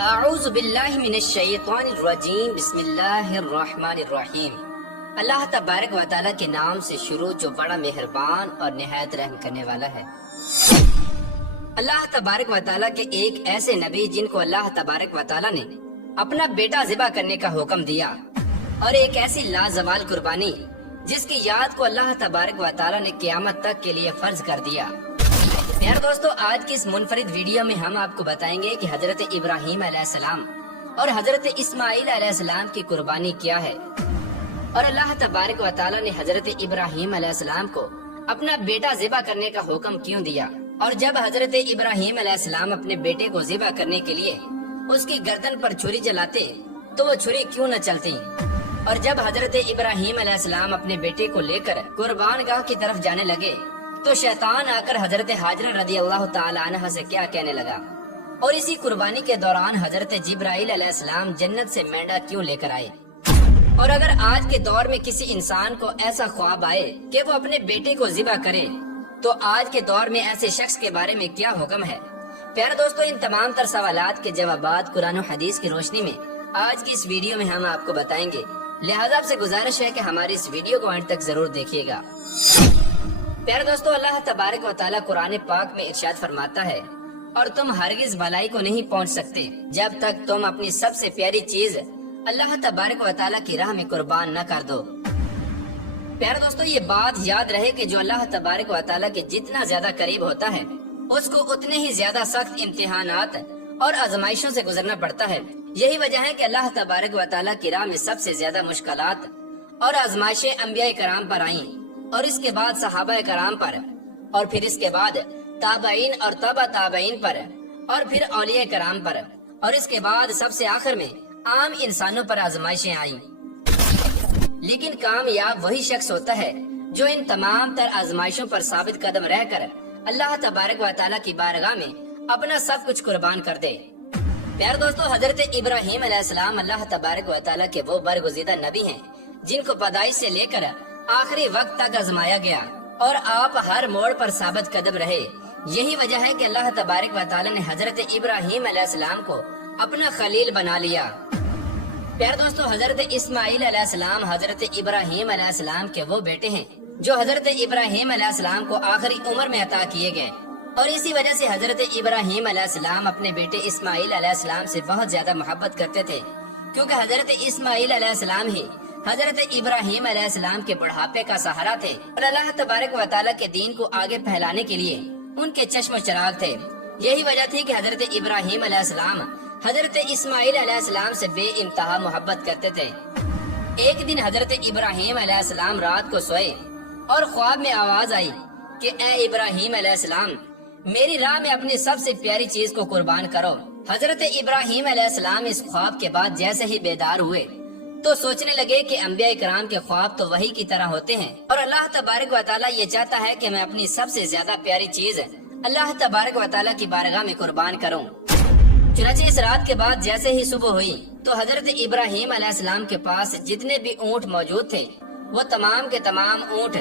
اعوذ باللہ من الشیطان الرجیم بسم اللہ الرحمن الرحیم۔ اللہ تبارک و تعالیٰ کے نام سے شروع جو بڑا مہربان اور نہایت رحم کرنے والا ہے۔ اللہ تبارک و تعالیٰ کے ایک ایسے نبی جن کو اللہ تبارک و تعالیٰ نے اپنا بیٹا ذبح کرنے کا حکم دیا، اور ایک ایسی لازوال قربانی جس کی یاد کو اللہ تبارک و تعالیٰ نے قیامت تک کے لیے فرض کر دیا۔ پیارے دوستو، آج کی اس منفرد ویڈیو میں ہم آپ کو بتائیں گے کہ حضرت ابراہیم علیہ السلام اور حضرت اسماعیل علیہ السلام کی قربانی کیا ہے، اور اللہ تبارک و تعالیٰ نے حضرت ابراہیم علیہ السلام کو اپنا بیٹا ذبح کرنے کا حکم کیوں دیا، اور جب حضرت ابراہیم علیہ السلام اپنے بیٹے کو ذبح کرنے کے لیے اس کی گردن پر چھری چلاتے تو وہ چھری کیوں نہ چلتی، اور جب حضرت ابراہیم علیہ السلام اپنے بیٹے کو لے کر قربان گاہ کی طرف جانے لگے تو شیطان آ کر حضرت حاجرہ رضی اللہ تعالی عنہ سے کیا کہنے لگا، اور اسی قربانی کے دوران حضرت جبرائیل علیہ السلام جنت سے مینڈا کیوں لے کر آئے۔ اور اگر آج کے دور میں کسی انسان کو ایسا خواب آئے کہ وہ اپنے بیٹے کو ذبح کرے تو آج کے دور میں ایسے شخص کے بارے میں کیا حکم ہے۔ پیارے دوستو، ان تمام تر سوالات کے جوابات قرآن و حدیث کی روشنی میں آج کی اس ویڈیو میں ہم آپ کو بتائیں گے، لہذا آپ سے گزارش ہے کہ ہماری اس ویڈیو کو اینڈ تک ضرور دیکھیے گا۔ پیارے دوستو، اللہ تبارک و تعالیٰ قرآن پاک میں ارشاد فرماتا ہے، اور تم ہرگز بھلائی کو نہیں پہنچ سکتے جب تک تم اپنی سب سے پیاری چیز اللہ تبارک و تعالیٰ کی راہ میں قربان نہ کر دو۔ پیارے دوستو، یہ بات یاد رہے کہ جو اللہ تبارک و تعالیٰ کے جتنا زیادہ قریب ہوتا ہے اس کو اتنے ہی زیادہ سخت امتحانات اور آزمائشوں سے گزرنا پڑتا ہے۔ یہی وجہ ہے کہ اللہ تبارک و تعالیٰ کی راہ میں سب سے زیادہ مشکلات اور آزمائشیں انبیاء کرام پر آئیں، اور اس کے بعد صحابہ کرام پر، اور پھر اس کے بعد تابعین اور تبع تابعین پر، اور پھر اولیاء کرام پر، اور اس کے بعد سب سے آخر میں عام انسانوں پر آزمائشیں آئیں۔ لیکن کامیاب وہی شخص ہوتا ہے جو ان تمام تر آزمائشوں پر ثابت قدم رہ کر اللہ تبارک و تعالیٰ کی بارگاہ میں اپنا سب کچھ قربان کر دے۔ پیارے دوستو، حضرت ابراہیم علیہ السلام اللہ تبارک و تعالیٰ کے وہ برگزیدہ نبی ہیں جن کو پیدائش سے لے کر آخری وقت تک آزمایا گیا، اور آپ ہر موڑ پر ثابت قدم رہے۔ یہی وجہ ہے کہ اللہ تبارک و تعالیٰ نے حضرت ابراہیم علیہ السلام کو اپنا خلیل بنا لیا۔ پیارے دوستو، حضرت اسماعیل علیہ السلام حضرت ابراہیم علیہ السلام کے وہ بیٹے ہیں جو حضرت ابراہیم علیہ السلام کو آخری عمر میں عطا کیے گئے، اور اسی وجہ سے حضرت ابراہیم علیہ السلام اپنے بیٹے اسماعیل علیہ السلام سے بہت زیادہ محبت کرتے تھے، کیونکہ حضرت اسماعیل علیہ السلام ہی حضرت ابراہیم علیہ السلام کے بڑھاپے کا سہارا تھے، اور اللہ تبارک و تعالیٰ کے دین کو آگے پھیلانے کے لیے ان کے چشم و چراغ تھے۔ یہی وجہ تھی کہ حضرت ابراہیم علیہ السلام حضرت اسماعیل علیہ السلام سے بے انتہا محبت کرتے تھے۔ ایک دن حضرت ابراہیم علیہ السلام رات کو سوئے اور خواب میں آواز آئی کہ اے ابراہیم علیہ السلام، میری راہ میں اپنی سب سے پیاری چیز کو قربان کرو۔ حضرت ابراہیم علیہ السلام اس خواب کے بعد جیسے ہی بیدار ہوئے تو سوچنے لگے کہ انبیاء کرام کے خواب تو وحی کی طرح ہوتے ہیں، اور اللہ تبارک و تعالیٰ یہ چاہتا ہے کہ میں اپنی سب سے زیادہ پیاری چیز اللہ تبارک و تعالیٰ کی بارگاہ میں قربان کروں۔ چنانچہ اس رات کے بعد جیسے ہی صبح ہوئی تو حضرت ابراہیم علیہ السلام کے پاس جتنے بھی اونٹ موجود تھے وہ تمام کے تمام اونٹ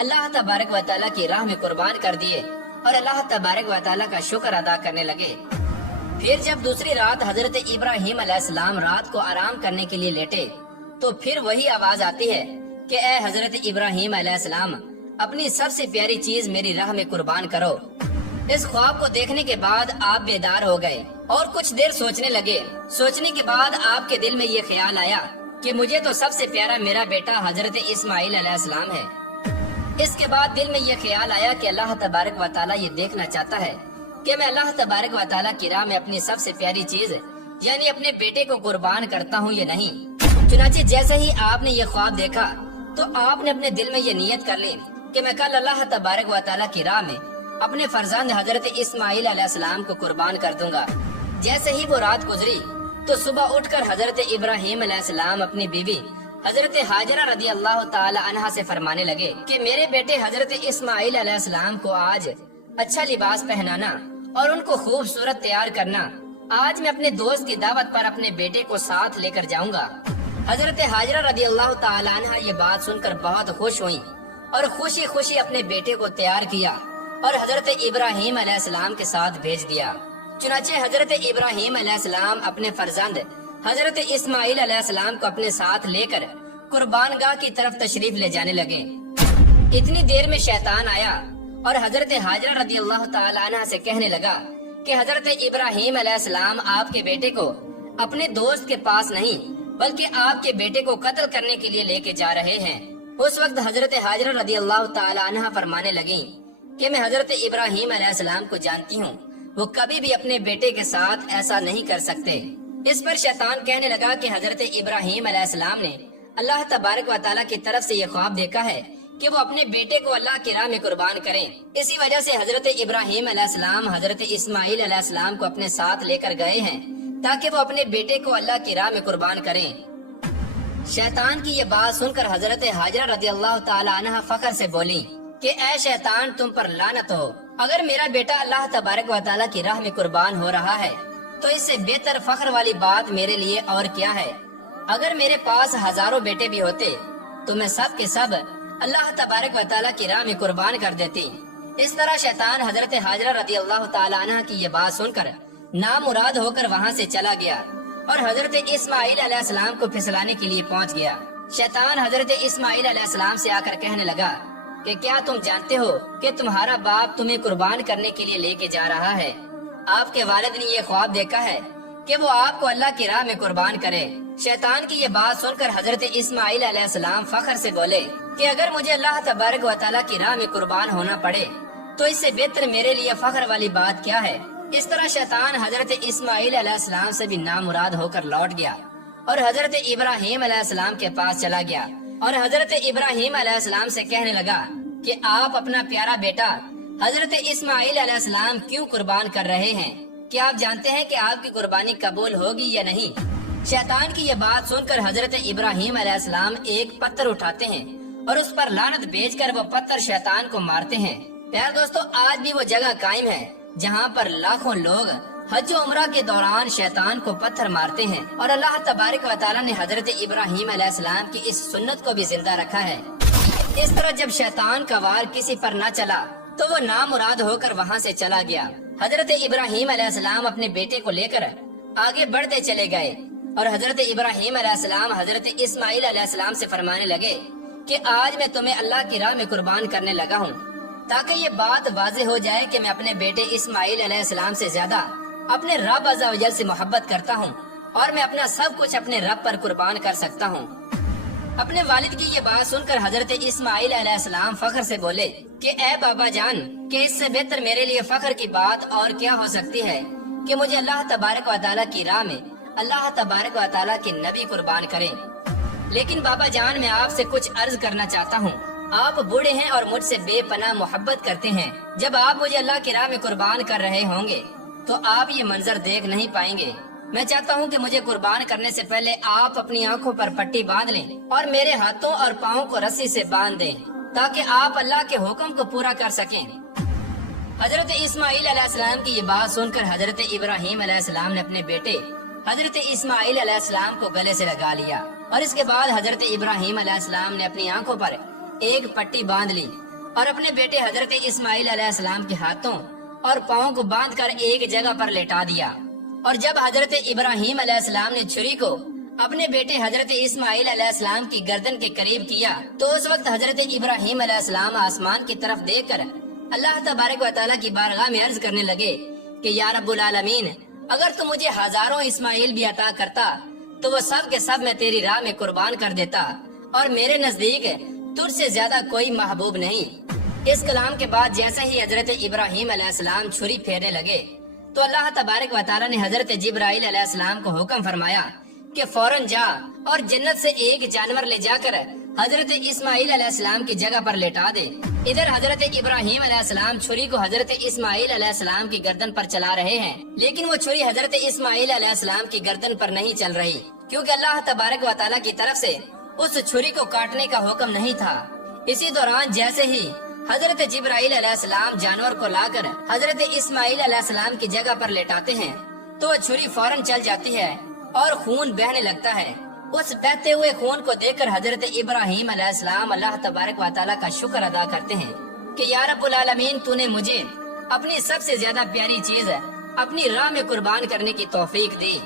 اللہ تبارک و تعالیٰ کی راہ میں قربان کر دیے، اور اللہ تبارک و تعالیٰ کا شکر ادا کرنے لگے۔ پھر جب دوسری رات حضرت ابراہیم علیہ السلام رات کو آرام کرنے کے لیے لیٹے تو پھر وہی آواز آتی ہے کہ اے حضرت ابراہیم علیہ السلام، اپنی سب سے پیاری چیز میری راہ میں قربان کرو۔ اس خواب کو دیکھنے کے بعد آپ بیدار ہو گئے اور کچھ دیر سوچنے لگے۔ سوچنے کے بعد آپ کے دل میں یہ خیال آیا کہ مجھے تو سب سے پیارا میرا بیٹا حضرت اسماعیل علیہ السلام ہے۔ اس کے بعد دل میں یہ خیال آیا کہ اللہ تبارک و تعالیٰ یہ دیکھنا چاہتا ہے کہ میں اللہ تبارک و تعالیٰ کی راہ میں اپنی سب سے پیاری چیز یعنی اپنے بیٹے کو قربان کرتا ہوں یا نہیں۔ چنانچہ جیسے ہی آپ نے یہ خواب دیکھا تو آپ نے اپنے دل میں یہ نیت کر لی کہ میں کل اللہ تبارک و تعالیٰ کی راہ میں اپنے فرزند حضرت اسماعیل علیہ السلام کو قربان کر دوں گا۔ جیسے ہی وہ رات گزری تو صبح اٹھ کر حضرت ابراہیم علیہ السلام اپنی بیوی حضرت حاجرہ رضی اللہ تعالی عنہا سے فرمانے لگے کہ میرے بیٹے حضرت اسماعیل علیہ السلام کو آج اچھا لباس پہنانا اور ان کو خوبصورت تیار کرنا۔ آج میں اپنے دوست کی دعوت پر اپنے بیٹے کو ساتھ لے کر جاؤں گا۔ حضرت حاجرہ رضی اللہ تعالی عنہا یہ بات سن کر بہت خوش ہوئیں اور خوشی خوشی اپنے بیٹے کو تیار کیا اور حضرت ابراہیم علیہ السلام کے ساتھ بھیج دیا۔ چنانچہ حضرت ابراہیم علیہ السلام اپنے فرزند حضرت اسماعیل علیہ السلام کو اپنے ساتھ لے کر قربان گاہ کی طرف تشریف لے جانے لگے۔ اتنی دیر میں شیطان آیا اور حضرت حاجرہ رضی اللہ تعالی عنہ سے کہنے لگا کہ حضرت ابراہیم علیہ السلام آپ کے بیٹے کو اپنے دوست کے پاس نہیں بلکہ آپ کے بیٹے کو قتل کرنے کے لیے لے کے جا رہے ہیں۔ اس وقت حضرت حاجرہ رضی اللہ تعالی عنہ فرمانے لگیں کہ میں حضرت ابراہیم علیہ السلام کو جانتی ہوں، وہ کبھی بھی اپنے بیٹے کے ساتھ ایسا نہیں کر سکتے۔ اس پر شیطان کہنے لگا کہ حضرت ابراہیم علیہ السلام نے اللہ تبارک و تعالیٰ کی طرف سے یہ خواب دیکھا ہے کہ وہ اپنے بیٹے کو اللہ کی راہ میں قربان کریں۔ اسی وجہ سے حضرت ابراہیم علیہ السلام حضرت اسماعیل علیہ السلام کو اپنے ساتھ لے کر گئے ہیں تاکہ وہ اپنے بیٹے کو اللہ کی راہ میں قربان کریں۔ شیطان کی یہ بات سن کر حضرت حاجرہ رضی اللہ تعالی عنہ فخر سے بولی کہ اے شیطان، تم پر لعنت ہو، اگر میرا بیٹا اللہ تبارک و تعالیٰ کی راہ میں قربان ہو رہا ہے تو اس سے بہتر فخر والی بات میرے لیے اور کیا ہے۔ اگر میرے پاس ہزاروں بیٹے بھی ہوتے تو میں سب کے سب اللہ تبارک و تعالیٰ کی راہ میں قربان کر دیتی۔ اس طرح شیطان حضرت حاجرہ رضی اللہ تعالی عنہ کی یہ بات سن کر نامراد ہو کر وہاں سے چلا گیا اور حضرت اسماعیل علیہ السلام کو پھسلانے کے لیے پہنچ گیا۔ شیطان حضرت اسماعیل علیہ السلام سے آ کر کہنے لگا کہ کیا تم جانتے ہو کہ تمہارا باپ تمہیں قربان کرنے کے لیے لے کے جا رہا ہے؟ آپ کے والد نے یہ خواب دیکھا ہے کہ وہ آپ کو اللہ کی راہ میں قربان کرے۔ شیطان کی یہ بات سن کر حضرت اسماعیل علیہ السلام فخر سے بولے کہ اگر مجھے اللہ تبارک و تعالیٰ کی راہ میں قربان ہونا پڑے تو اس سے بہتر میرے لیے فخر والی بات کیا ہے۔ اس طرح شیطان حضرت اسماعیل علیہ السلام سے بھی نامراد ہو کر لوٹ گیا اور حضرت ابراہیم علیہ السلام کے پاس چلا گیا اور حضرت ابراہیم علیہ السلام سے کہنے لگا کہ آپ اپنا پیارا بیٹا حضرت اسماعیل علیہ السلام کیوں قربان کر رہے ہیں؟ کیا آپ جانتے ہیں کہ آپ کی قربانی قبول ہوگی یا نہیں؟ شیطان کی یہ بات سن کر حضرت ابراہیم علیہ السلام ایک پتھر اٹھاتے ہیں اور اس پر لعنت بھیج کر وہ پتھر شیطان کو مارتے ہیں۔ پیارے دوستو، آج بھی وہ جگہ قائم ہے جہاں پر لاکھوں لوگ حج و عمرہ کے دوران شیطان کو پتھر مارتے ہیں، اور اللہ تبارک و تعالیٰ نے حضرت ابراہیم علیہ السلام کی اس سنت کو بھی زندہ رکھا ہے۔ اس طرح جب شیطان کا وار کسی پر نہ چلا تو وہ نامراد ہو کر وہاں سے چلا گیا۔ حضرت ابراہیم علیہ السلام اپنے بیٹے کو لے کر آگے بڑھتے چلے گئے اور حضرت ابراہیم علیہ السلام حضرت اسماعیل علیہ السلام سے فرمانے لگے کہ آج میں تمہیں اللہ کی راہ میں قربان کرنے لگا ہوں، تاکہ یہ بات واضح ہو جائے کہ میں اپنے بیٹے اسماعیل علیہ السلام سے زیادہ اپنے رب عز و جل سے محبت کرتا ہوں اور میں اپنا سب کچھ اپنے رب پر قربان کر سکتا ہوں۔ اپنے والد کی یہ بات سن کر حضرت اسماعیل علیہ السلام فخر سے بولے کہ اے بابا جان، کہ اس سے بہتر میرے لیے فخر کی بات اور کیا ہو سکتی ہے کہ مجھے اللہ تبارک و تعالیٰ کی راہ میں اللہ تبارک و تعالیٰ کے نبی قربان کریں۔ لیکن بابا جان، میں آپ سے کچھ عرض کرنا چاہتا ہوں۔ آپ بوڑھے ہیں اور مجھ سے بے پناہ محبت کرتے ہیں۔ جب آپ مجھے اللہ کی راہ میں قربان کر رہے ہوں گے تو آپ یہ منظر دیکھ نہیں پائیں گے۔ میں چاہتا ہوں کہ مجھے قربان کرنے سے پہلے آپ اپنی آنکھوں پر پٹی باندھ لیں اور میرے ہاتھوں اور پاؤں کو رسی سے باندھ دیں تاکہ آپ اللہ کے حکم کو پورا کر سکیں۔ حضرت اسماعیل علیہ السلام کی یہ بات سن کر حضرت ابراہیم علیہ السلام نے اپنے بیٹے حضرت اسماعیل علیہ السلام کو گلے سے لگا لیا اور اس کے بعد حضرت ابراہیم علیہ السلام نے اپنی آنکھوں پر ایک پٹی باندھ لی اور اپنے بیٹے حضرت اسماعیل علیہ السلام کے ہاتھوں اور پاؤں کو باندھ کر ایک جگہ پر لیٹا دیا۔ اور جب حضرت ابراہیم علیہ السلام نے چھری کو اپنے بیٹے حضرت اسماعیل علیہ السلام کی گردن کے قریب کیا تو اس وقت حضرت ابراہیم علیہ السلام آسمان کی طرف دیکھ کر اللہ تبارک و تعالیٰ کی بارگاہ میں عرض کرنے لگے کہ یا رب العالمین، اگر تو مجھے ہزاروں اسماعیل بھی عطا کرتا تو وہ سب کے سب میں تیری راہ میں قربان کر دیتا، اور میرے نزدیک تجھ سے زیادہ کوئی محبوب نہیں۔ اس کلام کے بعد جیسے ہی حضرت ابراہیم علیہ السلام چھری پھیرنے لگے تو اللہ تبارک و تعالیٰ نے حضرت جبرائیل علیہ السلام کو حکم فرمایا کہ فوراً جا اور جنت سے ایک جانور لے جا کر حضرت اسماعیل علیہ السلام کی جگہ پر لیٹا دے۔ ادھر حضرت ابراہیم علیہ السلام چھری کو حضرت اسماعیل علیہ السلام کی گردن پر چلا رہے ہیں، لیکن وہ چھری حضرت اسماعیل علیہ السلام کی گردن پر نہیں چل رہی، کیونکہ اللہ تبارک و تعالیٰ کی طرف سے اس چھری کو کاٹنے کا حکم نہیں تھا۔ اسی دوران جیسے ہی حضرت جبرائیل علیہ السلام جانور کو لا کر حضرت اسماعیل علیہ السلام کی جگہ پر لیٹاتے ہیں تو وہ چھری فوراً چل جاتی ہے اور خون بہنے لگتا ہے۔ اس بہتے ہوئے خون کو دیکھ کر حضرت ابراہیم علیہ السلام اللہ تبارک و تعالیٰ کا شکر ادا کرتے ہیں کہ یا رب العالمین، تو نے مجھے اپنی سب سے زیادہ پیاری چیز اپنی راہ میں قربان کرنے کی توفیق دی۔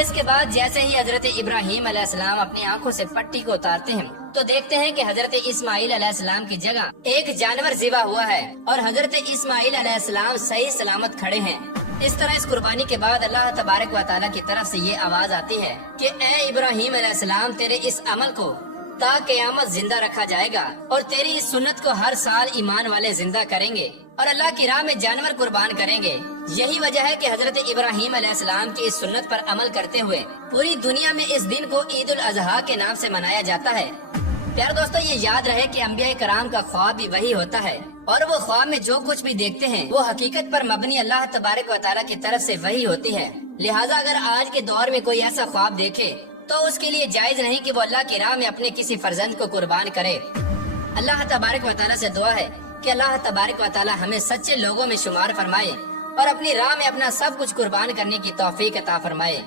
اس کے بعد جیسے ہی حضرت ابراہیم علیہ السلام اپنی آنکھوں سے پٹی کو اتارتے ہیں تو دیکھتے ہیں کہ حضرت اسماعیل علیہ السلام کی جگہ ایک جانور ذبح ہوا ہے اور حضرت اسماعیل علیہ السلام صحیح سلامت کھڑے ہیں۔ اس طرح اس قربانی کے بعد اللہ تبارک و تعالیٰ کی طرف سے یہ آواز آتی ہے کہ اے ابراہیم علیہ السلام، تیرے اس عمل کو تا قیامت زندہ رکھا جائے گا اور تیری اس سنت کو ہر سال ایمان والے زندہ کریں گے اور اللہ کی راہ میں جانور قربان کریں گے۔ یہی وجہ ہے کہ حضرت ابراہیم علیہ السلام کی اس سنت پر عمل کرتے ہوئے پوری دنیا میں اس دن کو عید الاضحیٰ کے نام سے منایا جاتا ہے۔ پیارے دوستو، یہ یاد رہے کہ انبیاء کرام کا خواب بھی وہی ہوتا ہے اور وہ خواب میں جو کچھ بھی دیکھتے ہیں وہ حقیقت پر مبنی اللہ تبارک و تعالیٰ کی طرف سے وہی ہوتی ہے۔ لہٰذا اگر آج کے دور میں کوئی ایسا خواب دیکھے تو اس کے لیے جائز نہیں کہ وہ اللہ کی راہ میں اپنے کسی فرزند کو قربان کرے۔ اللہ تبارک و تعالیٰ سے دعا ہے کہ اللہ تبارک و تعالیٰ ہمیں سچے لوگوں میں شمار فرمائے اور اپنی راہ میں اپنا سب کچھ قربان کرنے کی توفیق عطا فرمائے۔